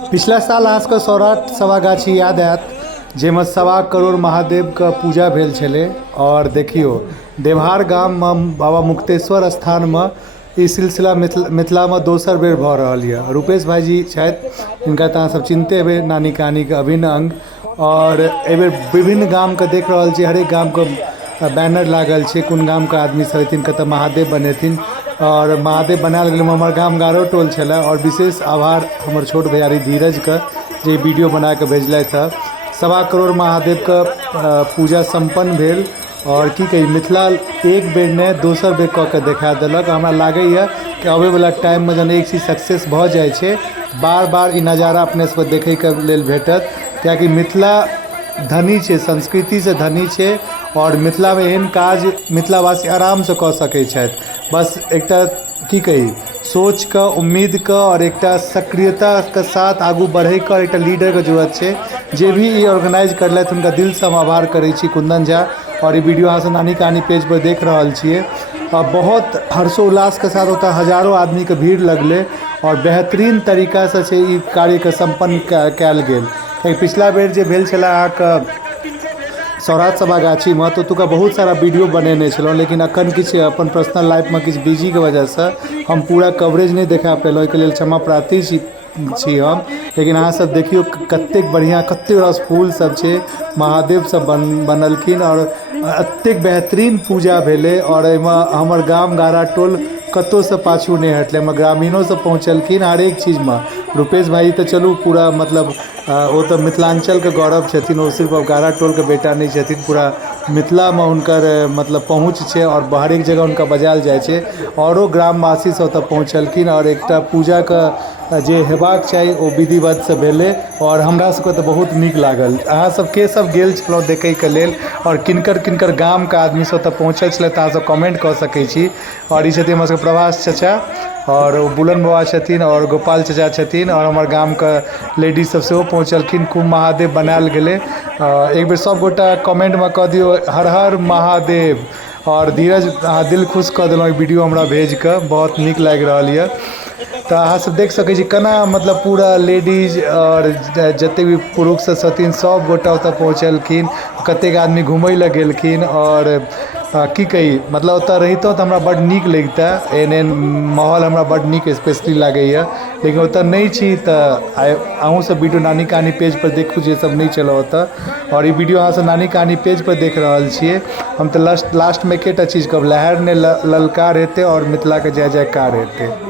पिछला साल अहाँके सौराठ सभागाछी याद आयत जाहिमे 1.25 करोड़ महादेवके पूजा भेल छलै। और देखियो देवहार गाममे बाबा मुक्तेश्वर स्थानमे ई सिलसिला मिथिलामे दोसर बेर भऽ रहल यऽ। रूपेश भाईजी छथि, हिनका तऽ अहाँ सब चिन्हते हेबै, नानी कहानीके अभिन्न अंग। और एहिबेर विभिन्न गामके देख रहल छी, हरेक गामके बैनर लागल छै, कोन गामके आदमी सब एथिन, कतऽ महादेव बनेथिन। और महादेव बनायल गेलै। हमर गाम गारो टोल छलै। और विशेष आभार हमर छोट भैयारी धीरजके जे वीडियो बना कऽ भेजलथि हँ। 1.25 करोड़ महादेवके पूजा सम्पन्न भेल। और की कही, मिथिला एक बेर नहि दोसर बेर कऽ के देखा देलक। हमरा लागैए कि आबैवला टाइममे जहन एक चीज सक्सेस भऽ जाइ छै, बार बार ई नजारा अपने सबके देखैके लेल भेटत। किएकि मिथिला धनी छै, संस्कृतिसँ धनी छै। और मिथिलामे एहन काज मिथिलावासी आरामसँ कऽ सकै छथि। बस एकटा की कही, सोचके, उम्मीदके और एकटा सक्रियताके साथ आगू बढ़ैके और एकटा लीडरके जरूरत छै। जे भी ई ऑर्गेनाइज करलथि हुनका दिलसँ हम आभार करै छी, कुंदन झा। और ई वीडियो अहाँ सब नानी कहानी पेज पर देख रहल छियै। और बहुत हर्षोल्लासके साथ ओतऽ हजारों आदमीके भीड़ लगलै और बेहतरीन तरीकासँ छै ई कार्यके सम्पन्न कयल गेल। किएकि पिछला बेर जे भेल छलै अहाँके सौराठ सभागाछीमे, तऽ ओतुका बहुत सारा वीडियो बनेने छलहुँ, लेकिन अखन किछु अपन पर्सनल लाइफमे किछु बिजीके वजहसँ हम पूरा कवरेज नहि देखा पेलहुँ। एहिके लेल क्षमा प्रार्थी छी हम। लेकिन अहाँ सब देखियो कतेक बढ़िया, कतेक रास फूल सब छै, महादेव सब बनलखिन और एतेक बेहतरीन पूजा भेलै। और एहिमे हमर गाम गारा टोल कतहुसँ पाछू नहि हटलै। हमर ग्रामीणो सब पहुँचलखिन हरेक चीजमे। रूपेश भाई तऽ चलू पूरा मतलब ओ तऽ मिथिलांचलके गौरव छथिन। ओ सिर्फ गारा टोलके बेटा नहि छथिन, पूरा मिथिलामे हुनकर मतलब पहुँच छै और हरेक जगह हुनका बजायल जाइ छै। औरो ग्रामवासी सब ओतऽ पहुँचलखिन और एकटा पूजाके जे हेबाक चाही ओ विधिवतसँ भेलै। और हमरा सबके तऽ बहुत नीक लागल। अहाँ सब के सब गेल छलहुँ देखैके लेल, और किनकर किनकर गामके आदमी सब ओतऽ पहुँचल छलथि, अहाँ सब कमेंट कऽ सकै छी। और ई छथिन हमर सबके प्रभास चाचा, और बुलन बाबा छथिन, और गोपाल चाचा छथिन, और हमर गामके लेडीज सब सेहो पहुँचलखिन। खूब महादेव बनायल गेलै। एक बेर सबगोटा कमेंटमे कऽ दियौ हर हर महादेव। और धीरज, अहाँ दिल खुश कऽ देलहुँ ई वीडियो हमरा भेज कऽ, बहुत नीक लागि रहल यऽ। तऽ अहाँ सब देख सकै छी केना मतलब पूरा लेडीज और जतेक भी पुरुष सब छथिन सब गोटा ओतऽ पहुँचलखिन। कतेक आदमी घुमै लए गेलखिन। और की कही, मतलब ओतऽ रहितौं तऽ हमरा बड्ड नीक लगितै। एहन एहन माहौल हमरा बड्ड नीक स्पेशली लागैए। लेकिन ओतऽ नहि छी तऽ आइ अहूँ सब वीडियो नानी कहानी पेज पर देखू जे सब नहि छलौ ओतऽ। और ई वीडियो अहाँ सब नानी कहानी पेज पर देख रहल छियै। हम तऽ लास्टमे एकेटा चीज कहब, लहर ने ललकार हेतै और मिथिलाके जय जयकार हेतै।